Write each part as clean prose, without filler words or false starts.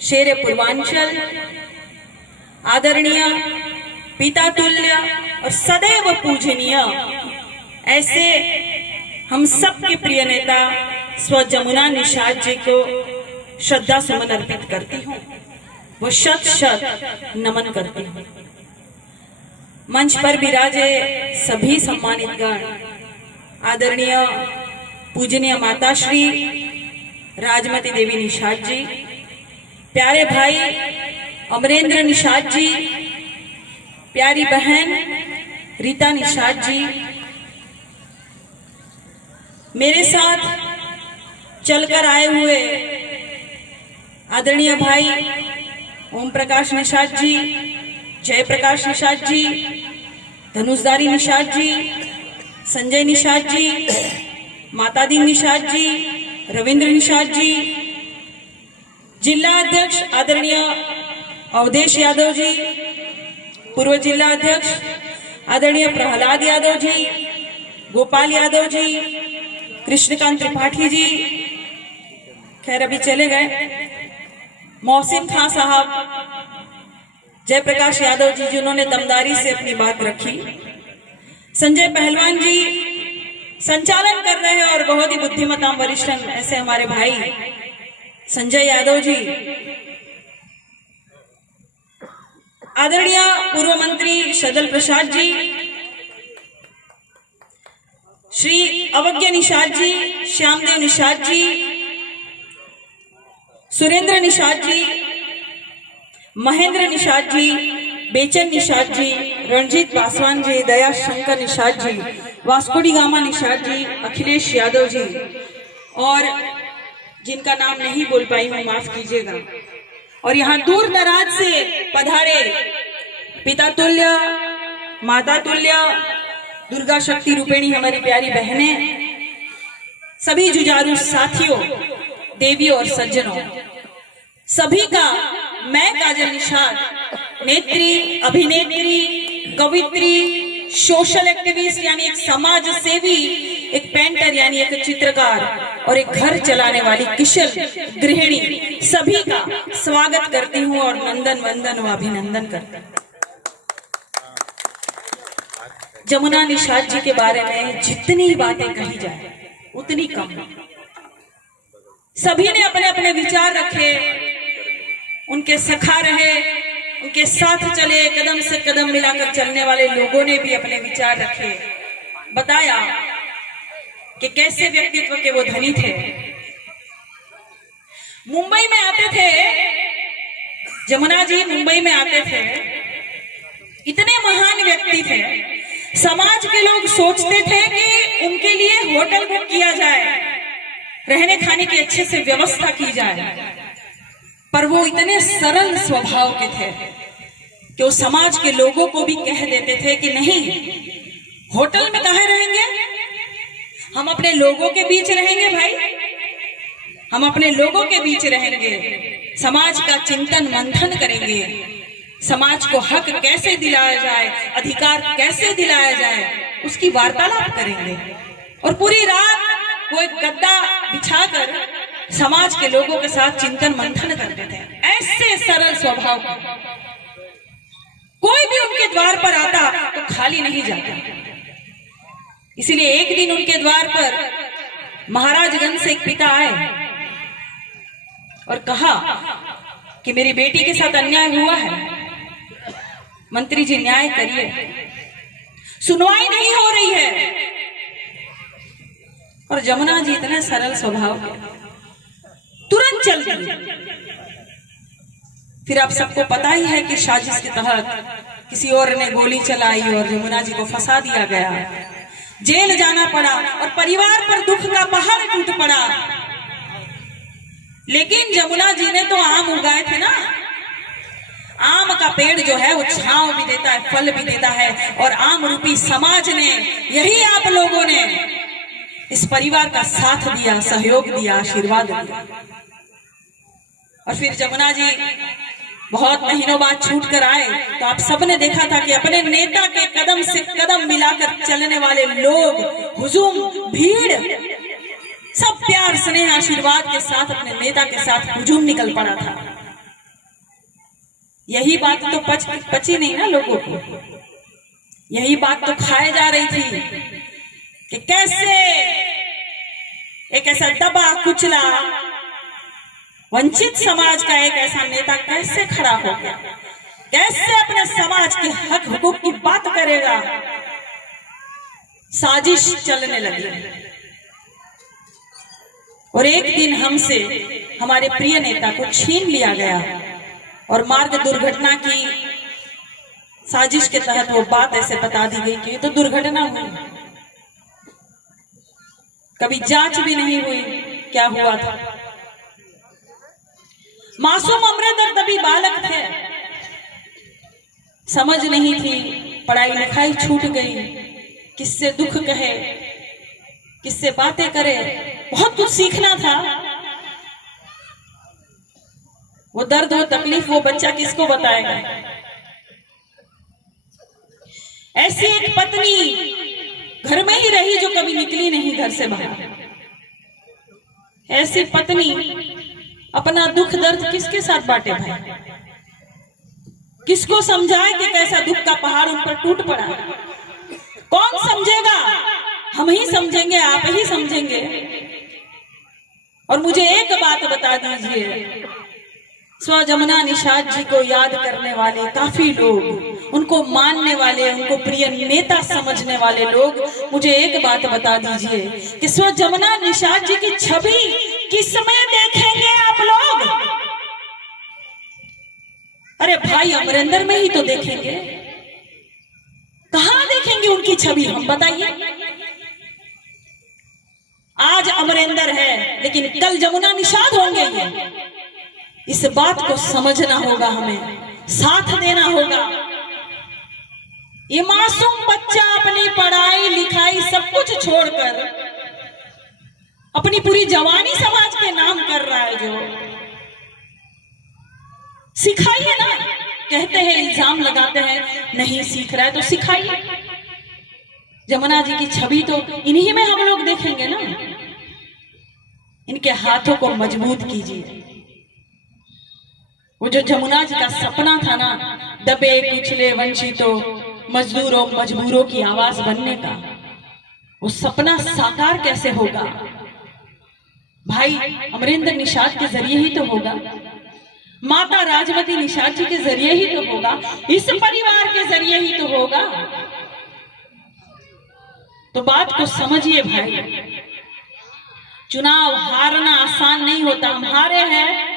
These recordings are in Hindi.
शेर पूर्वांचल, आदरणीय, पिता तुल्य और सदैव पूजनीय ऐसे हम सबके प्रिय नेता स्व जमुना निषाद जी को श्रद्धा सुमन अर्पित करती हूँ, वो शत शत नमन करती हूँ। मंच पर विराजे सभी सम्मानित गण, आदरणीय पूजनीय माता श्री राजमती देवी निषाद जी, प्यारे भाई अमरेंद्र निषाद जी, प्यारी बहन रीता निषाद जी, मेरे साथ चलकर आए हुए आदरणीय भाई ओम प्रकाश निषाद जी, जयप्रकाश निषाद जी, धनुषधारी निषाद जी, संजय निषाद जी, मातादी निषाद जी, रविंद्र निषाद जी, जिला अध्यक्ष आदरणीय अवधेश यादव जी, पूर्व जिला अध्यक्ष आदरणीय प्रहलाद यादव जी, गोपाल यादव जी, कृष्णकांत त्रिपाठी जी, खैर अभी चले गए, मोहसिन खान साहब, जयप्रकाश यादव जी जिन्होंने दमदारी से अपनी बात रखी, संजय पहलवान जी संचालन कर रहे हैं और बहुत ही बुद्धिमता वरिष्ठ ऐसे हमारे भाई संजय यादव जी, आदरणीय पूर्व मंत्री सदल प्रसाद जी, श्री अवज्ञ निषाद जी, श्यामदेव निषाद जी, सुरेंद्र निषाद जी, महेंद्र निषाद जी, बेचन निषाद जी, रणजीत पासवान जी, दया शंकर निषाद जी, वास्कोडी गामा निषाद जी, अखिलेश यादव जी और जिनका नाम नहीं बोल पाई हूं माफ कीजिएगा, और यहाँ दूर दराज से पधारे पिता तुल्य, माता तुल्य, दुर्गा शक्ति रूपेणी हमारी प्यारी बहनें, सभी जुझारू साथियों, देवियों और सज्जनों, सभी का मैं काजल निषाद, नेत्री, अभिनेत्री, कवित्री, सोशल एक्टिविस्ट यानी एक समाज सेवी, एक पेंटर यानी एक चित्रकार और एक घर चलाने वाली कुशल गृहिणी, सभी का स्वागत करती हूँ और नंदन वंदन व अभिनंदन करती हूँ। जमुना निषाद जी के बारे में जितनी बातें कही जाए उतनी कम। सभी ने अपने अपने विचार रखे, उनके सखा रहे, उनके साथ चले, कदम से कदम मिलाकर चलने वाले लोगों ने भी अपने विचार रखे, बताया कि कैसे व्यक्तित्व के वो धनी थे। मुंबई में आते थे जमुना जी, मुंबई में आते थे, इतने महान व्यक्ति थे, समाज के लोग सोचते थे कि उनके लिए होटल बुक किया जाए, रहने खाने की अच्छे से व्यवस्था की जाए, पर वो इतने सरल स्वभाव के थे कि वो समाज के लोगों को भी कह देते थे कि नहीं, होटल में कहाँ रहेंगे, हम अपने लोगों के बीच रहेंगे भाई, हम अपने लोगों के बीच रहेंगे, समाज का चिंतन मंथन करेंगे, समाज को हक कैसे दिलाया जाए, अधिकार कैसे दिलाया जाए, उसकी वार्तालाप करेंगे। और पूरी रात वो एक गद्दा बिछाकर समाज के लोगों के साथ चिंतन मंथन करते थे। ऐसे सरल स्वभाव, कोई भी उनके द्वार पर आता तो खाली नहीं जाता। इसलिए एक दिन उनके द्वार पर महाराजगंज से एक पिता आए और कहा कि मेरी बेटी के साथ अन्याय हुआ है, मंत्री जी न्याय करिए, सुनवाई नहीं हो रही है। और जमुना जी इतने सरल स्वभाव के, तुरंत चल दिए। फिर आप सबको पता ही है कि साजिश के तहत किसी और ने गोली चलाई और जमुना जी को फंसा दिया गया, जेल जाना पड़ा और परिवार पर दुख का पहाड़ टूट पड़ा। लेकिन जमुना जी ने तो आम उगाए थे ना, आम का पेड़ जो है वो छांव भी देता है, फल भी देता है, और आम रूपी समाज ने, यही आप लोगों ने इस परिवार का साथ दिया, सहयोग दिया, आशीर्वाद दिया। और फिर जमुना जी बहुत महीनों बाद छूट कर आए तो आप सबने देखा था कि अपने नेता के कदम से कदम मिलाकर चलने वाले लोग, हुजूम, भीड़, सब प्यार स्नेह आशीर्वाद के साथ अपने नेता के साथ हुजूम निकल पड़ा था। यही बात तो पची नहीं ना लोगों को। यही बात तो खाए जा रही थी कि कैसे एक ऐसा दबा कुचला वंचित समाज का एक ऐसा नेता कैसे खड़ा हो गया, कैसे अपने समाज के हक हुकूक की बात करेगा। साजिश चलने लगी और एक दिन हमसे हमारे प्रिय नेता को छीन लिया गया और मार्ग दुर्घटना की साजिश के तहत वो बात ऐसे बता दी गई कि ये तो दुर्घटना हुई, कभी जांच भी नहीं हुई क्या हुआ था। मासूम अमरेंद्र तभी बालक थे, समझ नहीं थी, पढ़ाई लिखाई छूट गई, किससे दुख कहे, किससे बातें करे, बहुत कुछ सीखना था। वो दर्द, वो तकलीफ वो बच्चा किसको बताएगा। ऐसी एक पत्नी घर में ही रही जो कभी निकली नहीं घर से बाहर। ऐसी पत्नी अपना दुख दर्द किसके साथ बांटे भाई, किसको समझाए कि कैसा दुख का पहाड़ उन पर टूट पड़ा। कौन समझेगा, हम ही समझेंगे, आप ही समझेंगे। और मुझे एक बात बता दीजिए, स्व जमुना निषाद जी को याद करने वाले काफी लोग, उनको मानने वाले, उनको प्रिय नेता समझने वाले लोग, मुझे एक बात बता दीजिए कि स्व जमुना निषाद जी की छवि किसमें देखेंगे आप लोग। अरे भाई अमरेंद्र में ही तो देखेंगे, कहां देखेंगे उनकी छवि, हम बताइए। आज अमरेंद्र है लेकिन कल जमुना निषाद होंगे ये, इस बात को समझना होगा, हमें साथ देना होगा। ये मासूम बच्चा अपनी पढ़ाई लिखाई सब कुछ छोड़कर अपनी पूरी जवानी समाज के नाम कर रहा है। जो सिखाइए ना, कहते हैं इल्जाम लगाते हैं नहीं सीख रहा है तो सिखाइए। जमुना जी की छवि तो इन्हीं में हम लोग देखेंगे ना। इनके हाथों को मजबूत कीजिए। वो जो जमुना जी का सपना था ना, दबे कुचले वंचितों मजदूरों मजबूरों की आवाज बनने का, वो सपना साकार कैसे होगा भाई? अमरेंद्र निषाद के जरिए ही तो होगा, माता राजमती निषाद जी के जरिए ही तो होगा, इस परिवार के जरिए ही तो होगा। तो बात को समझिए भाई, चुनाव हारना आसान नहीं होता। हम हारे हैं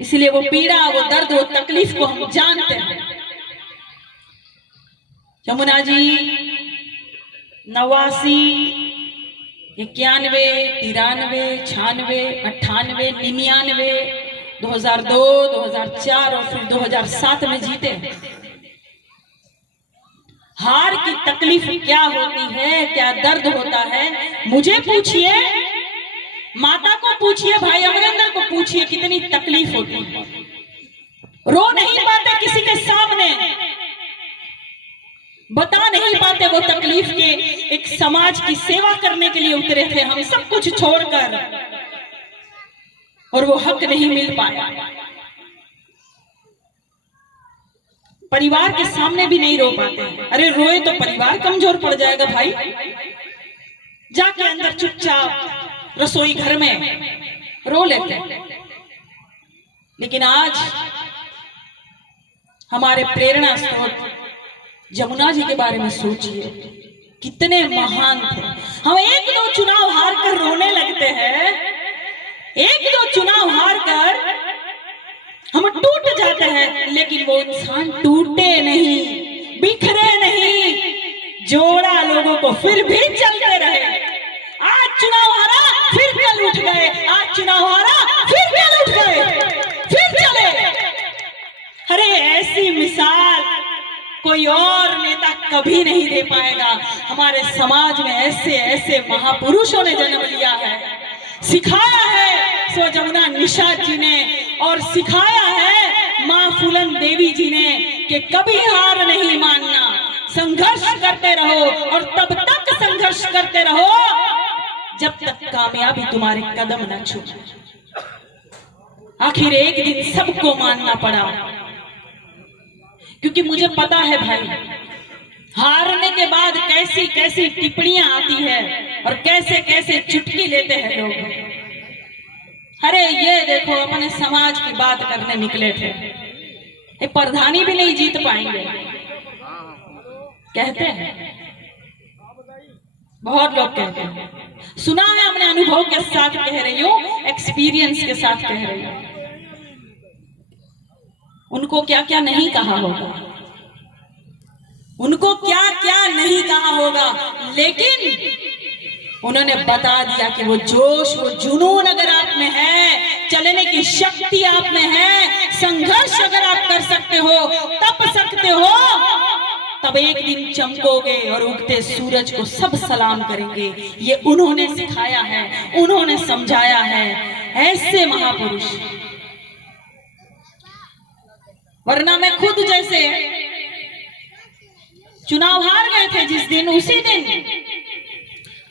इसलिए वो पीड़ा, वो दर्द, वो तकलीफ को हम जानते हैं। जमुना जी 89, 91, 93, 96, 98, 99, 2002, 2004 और फिर 2007 में जीते। हार की तकलीफ क्या होती है, क्या दर्द होता है, मुझे पूछिए, माता को पूछिए, भाई अमरेंद्र को पूछिए, कितनी तकलीफ होती है। रो नहीं पाते किसी के सामने, बता नहीं पाते वो तकलीफ के। एक समाज की सेवा करने के लिए उतरे थे हम, सब कुछ छोड़कर, और वो हक नहीं मिल पाया। परिवार के सामने भी नहीं रो पाते। अरे रोए तो परिवार कमजोर पड़ जाएगा भाई। जाके अंदर चुपचाप रसोई घर में रो लेते हैं। लेकिन आज हमारे प्रेरणा स्रोत जमुना जी के बारे में सोचिए, कितने महान थे। हम एक दो चुनाव हार कर रोने लगते हैं, एक दो चुनाव हार कर हम टूट जाते हैं, लेकिन वो इंसान टूटे नहीं, बिखरे नहीं, जोड़ा लोगों को फिर भी चलते रहे। आज चुनाव हारा फिर कल उठ गए, आज चुनाव हारा फिर कल उठ गए, फिर चले। अरे ऐसी मिसाल कोई और नेता कभी नहीं दे पाएगा। हमारे समाज में ऐसे ऐसे महापुरुषों ने जन्म लिया है, सिखाया है स्व जमुना निषाद जी ने, और सिखाया है मां फूलन देवी जी ने कि कभी हार नहीं मानना, संघर्ष करते रहो, और तब तक संघर्ष करते रहो जब तक कामयाबी तुम्हारे कदम न छूटे। आखिर एक दिन सबको मानना पड़ा क्योंकि मुझे पता है भाई, हारने के बाद कैसी कैसी टिप्पणियां आती है और कैसे कैसे चुटकी लेते हैं लोग। अरे ये देखो, अपने समाज की बात करने निकले थे, ये प्रधानी भी नहीं जीत पाएंगे, कहते हैं, बहुत लोग कहते हैं। सुना है, हमने अनुभव के साथ कह रही हूं, एक्सपीरियंस के साथ कह रही हूं। उनको क्या क्या नहीं कहा होगा, उनको क्या क्या नहीं कहा होगा, लेकिन उन्होंने बता दिया कि वो जोश, वो जुनून अगर आप में है, चलने की शक्ति आप में है, संघर्ष अगर आप कर सकते हो, तप सकते हो, तब एक दिन चमकोगे और उगते सूरज को सब सलाम करेंगे। ये उन्होंने सिखाया है, उन्होंने समझाया है, ऐसे महापुरुष। वरना मैं खुद जैसे चुनाव हार गए थे जिस दिन, उसी दिन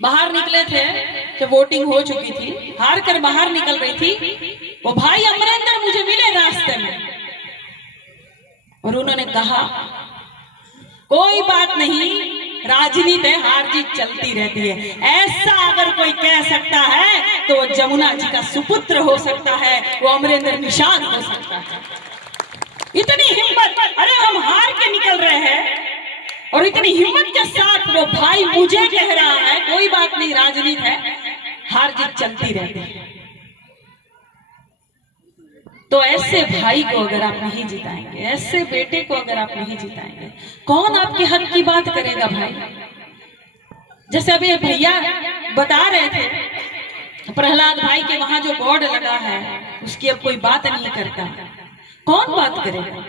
बाहर निकले थे कि वोटिंग हो चुकी थी, हार कर बाहर निकल रही थी, वो भाई अमरेंद्र मुझे मिले रास्ते में और उन्होंने कहा कोई बात नहीं, राजनीति है, हार जीत चलती रहती है। ऐसा अगर कोई कह सकता है तो वो जमुना जी का सुपुत्र हो सकता है, वो अमरेंद्र निषाद हो सकता है। इतनी हिम्मत, अरे हम हार के निकल रहे हैं और इतनी हिम्मत के साथ वो भाई मुझे कह रहा है कोई बात नहीं, राजनीति है, हार जीत चलती रहती है। तो ऐसे भाई को अगर आप नहीं जिताएंगे, ऐसे बेटे को अगर आप नहीं जिताएंगे, कौन आपके हक की बात करेगा भाई? जैसे अभी भैया बता रहे थे, प्रहलाद भाई के वहां जो बोर्ड लगा है उसकी अब कोई बात नहीं करता, कौन बात करेगा?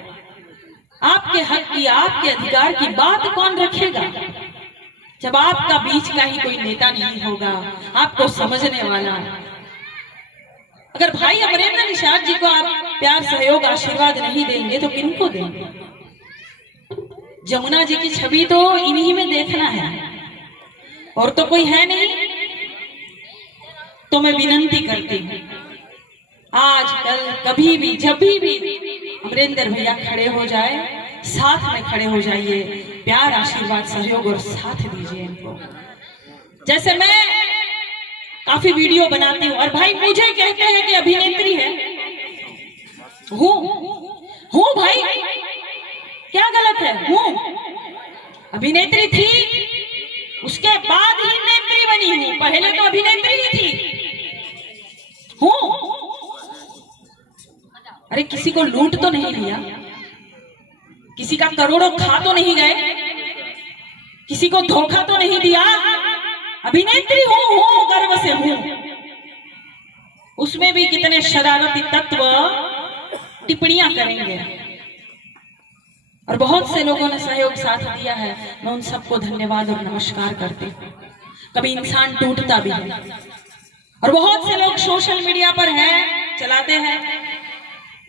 आपके हक की, आपके अधिकार की बात कौन रखेगा जब आपका बीच का ही कोई नेता नहीं होगा, आपको समझने वाला? अगर भाई अमरेंद्र निषाद जी को आप प्यार, सहयोग, आशीर्वाद नहीं देंगे तो किनको देंगे? जमुना जी की छवि तो इन्हीं में देखना है और तो कोई है नहीं। तो मैं विनंती करती हूँ, आज कल कभी भी जब भी अमरेंद्र भैया खड़े हो जाए, साथ में खड़े हो जाइए, प्यार, आशीर्वाद, सहयोग और साथ दीजिए इनको। जैसे मैं काफी वीडियो बनाती हूँ और भाई मुझे कहते हैं कि अभिनेत्री है, हूँ भाई, क्या गलत है? हूँ, अभिनेत्री थी, उसके बाद ही नेत्री बनी हूँ, पहले तो अभिनेत्री ही थी। हूँ, अरे किसी को लूट तो नहीं लिया, किसी का करोड़ों खा तो नहीं गए, किसी को धोखा तो नहीं दिया, अभिनेत्री हूँ, गर्व से हूँ। उसमें भी कितने शरारती तत्व टिप्पणियां करेंगे और बहुत से लोगों ने सहयोग साथ दिया है, मैं उन सबको धन्यवाद और नमस्कार करती हूँ। कभी इंसान टूटता भी है और बहुत से लोग सोशल मीडिया पर हैं, चलाते हैं,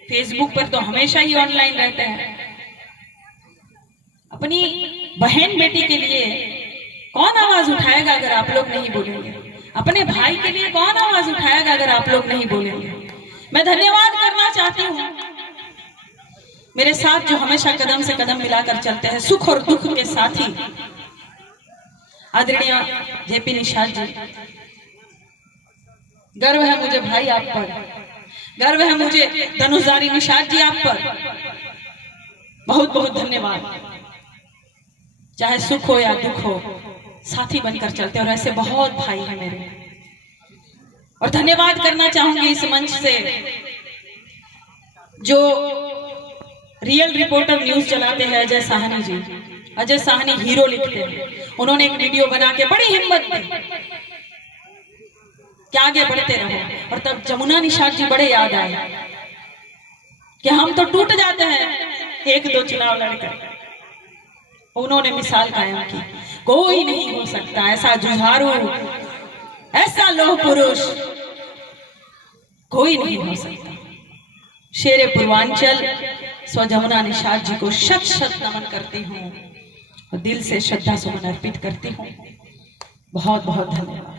फेसबुक पर तो हमेशा ही ऑनलाइन रहते हैं। अपनी बहन बेटी के लिए कौन आवाज उठाएगा अगर आप लोग नहीं बोलेंगे? अपने भाई के लिए कौन आवाज उठाएगा अगर आप लोग नहीं बोलेंगे? मैं धन्यवाद करना चाहती हूँ मेरे साथ जो हमेशा कदम से कदम मिलाकर चलते हैं, सुख और दुख के साथी, आदरणीय जेपी निषाद जी। गर्व है मुझे भाई आप पर, गर्व है मुझे धनुषधारी निषाद जी आप पर। बहुत बहुत धन्यवाद। चाहे सुख हो या दुख हो, साथी बनकर चलते हैं और ऐसे बहुत भाई हैं मेरे। और धन्यवाद करना चाहूंगी इस मंच से जो रियल रिपोर्टर न्यूज चलाते हैं, अजय साहनी जी। अजय साहनी हीरो लिखते हैं, उन्होंने एक वीडियो बना के बड़ी हिम्मत दी कि आगे बढ़ते रहो। और तब जमुना निषाद जी बड़े याद आए कि हम तो टूट जाते हैं एक दो चुनाव लड़कर। उन्होंने मिसाल कायम की, कोई नहीं हो सकता ऐसा जुझारू, ऐसा लोह पुरुष, कोई नहीं हो सकता। शेरे पूर्वांचल स्व जमुना निषाद जी को शत शत नमन करती हूँ और दिल से श्रद्धा सुमन अर्पित करती हूँ। बहुत बहुत धन्यवाद।